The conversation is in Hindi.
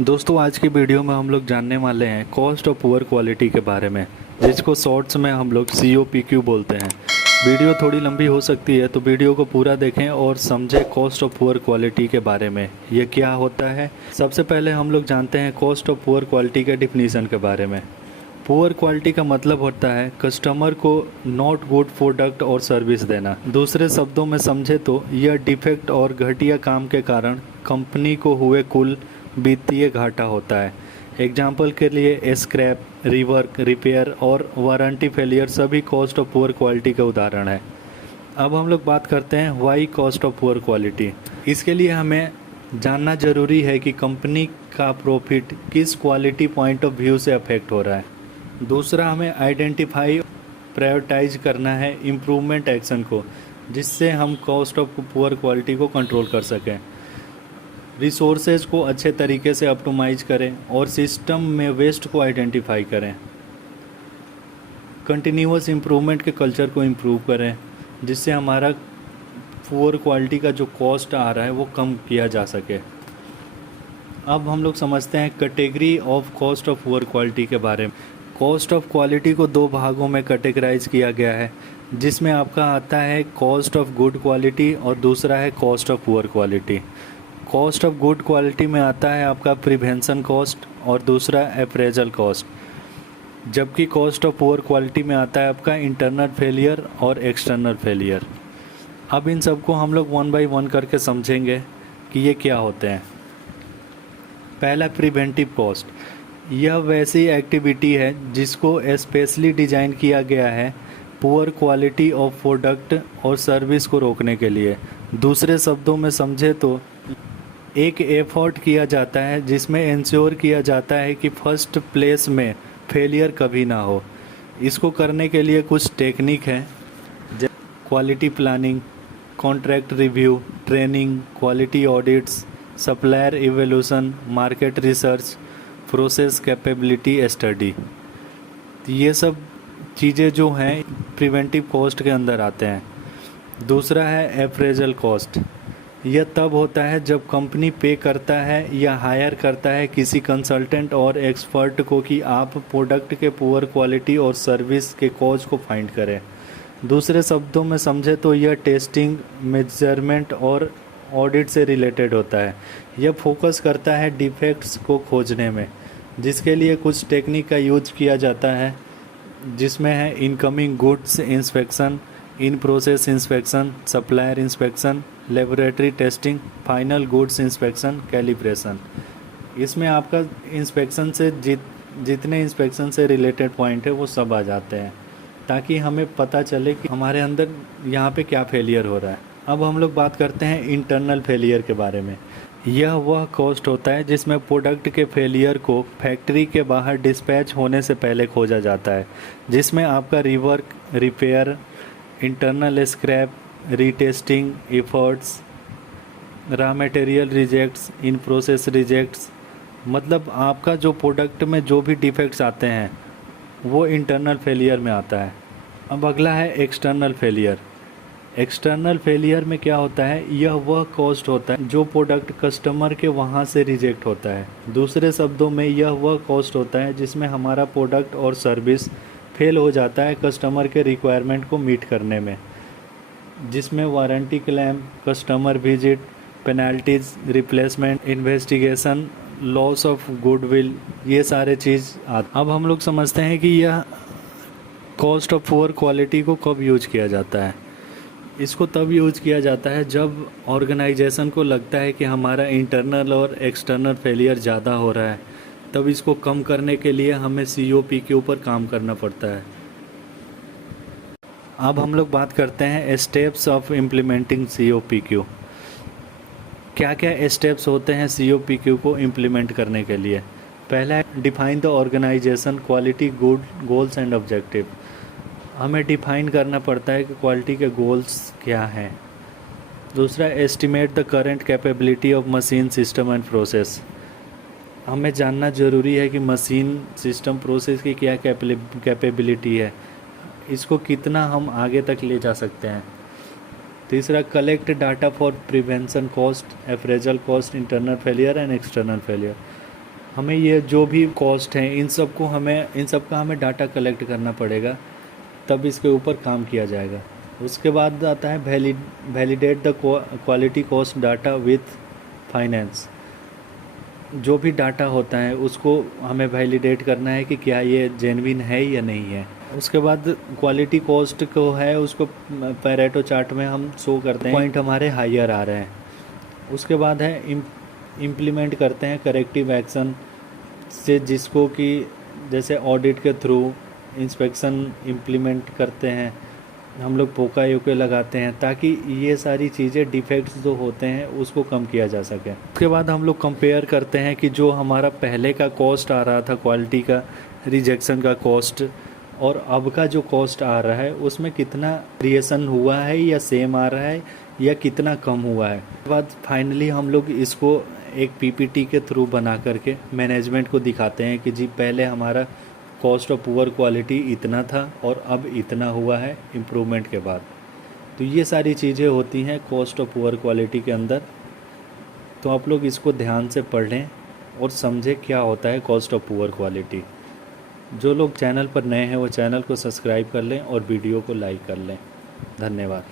दोस्तों आज की वीडियो में हम लोग जानने वाले हैं कॉस्ट ऑफ पुअर क्वालिटी के बारे में, जिसको शॉर्ट्स में हम लोग COPQ बोलते हैं। वीडियो थोड़ी लंबी हो सकती है तो वीडियो को पूरा देखें और समझें कॉस्ट ऑफ पुअर क्वालिटी के बारे में ये क्या होता है। सबसे पहले हम लोग जानते हैं कॉस्ट ऑफ पुअर क्वालिटी के डिफिनीसन के बारे में। पुअर क्वालिटी का मतलब होता है कस्टमर को नॉट गुड प्रोडक्ट और सर्विस देना। दूसरे शब्दों में समझे तो यह डिफेक्ट और घटिया काम के कारण कंपनी को हुए कुल वित्तीय घाटा होता है। एग्जाम्पल के लिए स्क्रैप, रिवर्क, रिपेयर और वारंटी फेलियर सभी कॉस्ट ऑफ पुअर क्वालिटी के उदाहरण है। अब हम लोग बात करते हैं why cost of poor quality. इसके लिए हमें जानना जरूरी है कि कंपनी का प्रॉफिट किस क्वालिटी पॉइंट ऑफ व्यू से अफेक्ट हो रहा है। दूसरा, हमें आइडेंटिफाई प्रायोरिटाइज करना है इम्प्रूवमेंट एक्शन को, जिससे हम कॉस्ट ऑफ पुअर क्वालिटी को कंट्रोल कर सकें। रिसोर्सेज को अच्छे तरीके से ऑप्टिमाइज करें और सिस्टम में वेस्ट को आइडेंटिफाई करें। कंटिन्यूअस इम्प्रूवमेंट के कल्चर को इम्प्रूव करें, जिससे हमारा पुअर क्वालिटी का जो कॉस्ट आ रहा है वो कम किया जा सके। अब हम लोग समझते हैं category of cost of poor quality के बारे में। कॉस्ट ऑफ क्वालिटी को दो भागों में कैटेगराइज किया गया है, जिसमें आपका आता है कॉस्ट ऑफ गुड क्वालिटी और दूसरा है cost of poor quality. Cost of good quality में आता है आपका प्रिवेंशन कॉस्ट और दूसरा अप्रेजल कॉस्ट, जबकि कॉस्ट ऑफ पुअर क्वालिटी में आता है आपका इंटरनल फेलियर और एक्सटर्नल फेलियर। अब इन सबको हम लोग वन बाय वन करके समझेंगे कि ये क्या होते हैं। पहला, प्रिवेंटिव कॉस्ट। यह वैसी एक्टिविटी है जिसको स्पेशली डिज़ाइन किया गया है पुअर क्वालिटी ऑफ प्रोडक्ट और सर्विस को रोकने के लिए। दूसरे शब्दों में समझे तो एक एफर्ट किया जाता है जिसमें इंश्योर किया जाता है कि फर्स्ट प्लेस में फेलियर कभी ना हो। इसको करने के लिए कुछ टेक्निक है, जैसे quality planning, contract review, training, quality audits, supplier evaluation, market research, process capability study. ये सब चीज़ें जो हैं प्रिवेंटिव कॉस्ट के अंदर आते हैं। दूसरा है अप्रेजल कॉस्ट। यह तब होता है जब कंपनी पे करता है या हायर करता है किसी कंसल्टेंट और एक्सपर्ट को कि आप प्रोडक्ट के पुअर क्वालिटी और सर्विस के कॉज को फाइंड करें। दूसरे शब्दों में समझे तो यह टेस्टिंग, मेजरमेंट और ऑडिट से रिलेटेड होता है। यह फोकस करता है डिफेक्ट्स को खोजने में, जिसके लिए कुछ टेक्निक का यूज किया जाता है, जिसमें है incoming goods inspection, in process inspection, supplier inspection, laboratory testing, final goods inspection, calibration. इसमें आपका इंस्पेक्शन से जितने इंस्पेक्शन से रिलेटेड पॉइंट है वो सब आ जाते हैं, ताकि हमें पता चले कि हमारे अंदर यहाँ पे क्या फेलियर हो रहा है। अब हम लोग बात करते हैं इंटरनल फेलियर के बारे में। यह वह कॉस्ट होता है जिसमें प्रोडक्ट के फेलियर को फैक्ट्री के बाहर डिस्पैच होने से पहले खोजा जाता है, जिसमें आपका rework, repair, internal scrap, retesting efforts, raw material rejects, in process rejects. मतलब आपका जो प्रोडक्ट में जो भी डिफेक्ट्स आते हैं वो इंटरनल फेलियर में आता है। अब अगला है एक्सटर्नल फेलियर। एक्सटर्नल फेलियर में क्या होता है, यह वह कॉस्ट होता है जो प्रोडक्ट कस्टमर के वहाँ से रिजेक्ट होता है। दूसरे शब्दों में यह वह कॉस्ट होता है जिसमें हमारा प्रोडक्ट और सर्विस फेल हो जाता है कस्टमर के रिक्वायरमेंट को मीट करने में, जिसमें warranty claim, customer visit, penalties, replacement, investigation, loss of goodwill, ये सारे चीज़ आते। अब हम लोग समझते हैं कि यह कॉस्ट ऑफ पुअर क्वालिटी को कब यूज किया जाता है। इसको तब यूज किया जाता है जब ऑर्गेनाइजेशन को लगता है कि हमारा इंटरनल और एक्सटर्नल फेलियर ज़्यादा हो रहा है, तब इसको कम करने के लिए हमें COPQ पर काम करना पड़ता है। अब हम लोग बात करते हैं स्टेप्स ऑफ इम्प्लीमेंटिंग COPQ। क्या क्या स्टेप्स होते हैं COPQ को इम्प्लीमेंट करने के लिए। पहला है define the organization quality good goals and objective. हमें डिफाइन करना पड़ता है कि क्वालिटी के गोल्स क्या हैं। दूसरा, estimate the current capability of machine, system and process. हमें जानना ज़रूरी है कि मशीन, सिस्टम, प्रोसेस की क्या कैपेबिलिटी है, इसको कितना हम आगे तक ले जा सकते हैं। तीसरा, collect data for prevention cost, appraisal cost, internal failure and external failure. हमें ये जो भी कॉस्ट हैं इन सब का हमें डाटा कलेक्ट करना पड़ेगा, तब इसके ऊपर काम किया जाएगा। उसके बाद आता है validate the quality cost data with finance. जो भी डाटा होता है उसको हमें वैलिडेट करना है कि क्या ये जेन्युइन है या नहीं है। उसके बाद क्वालिटी कॉस्ट को है उसको पैरेटो चार्ट में हम शो करते हैं, पॉइंट हमारे हायर आ रहे हैं। उसके बाद है इम्प्लीमेंट करते हैं करेक्टिव एक्शन से, जिसको कि जैसे ऑडिट के थ्रू इंस्पेक्शन इम्प्लीमेंट करते हैं हम लोग, पोका यूके लगाते हैं ताकि ये सारी चीज़ें डिफेक्ट्स जो होते हैं उसको कम किया जा सके। उसके बाद हम लोग कंपेयर करते हैं कि जो हमारा पहले का कॉस्ट आ रहा था क्वालिटी का, रिजेक्शन का कॉस्ट, और अब का जो कॉस्ट आ रहा है उसमें कितना वेरिएशन हुआ है या सेम आ रहा है या कितना कम हुआ है। उसके बाद फाइनली हम लोग इसको एक पीपीटी के थ्रू बना करके मैनेजमेंट को दिखाते हैं कि जी पहले हमारा कॉस्ट ऑफ पुअर क्वालिटी इतना था और अब इतना हुआ है इम्प्रूवमेंट के बाद। तो ये सारी चीज़ें होती हैं कॉस्ट ऑफ पुअर क्वालिटी के अंदर। तो आप लोग इसको ध्यान से पढ़ लें और समझें क्या होता है कॉस्ट ऑफ पुअर क्वालिटी। जो लोग चैनल पर नए हैं वो चैनल को सब्सक्राइब कर लें और वीडियो को लाइक कर लें। धन्यवाद।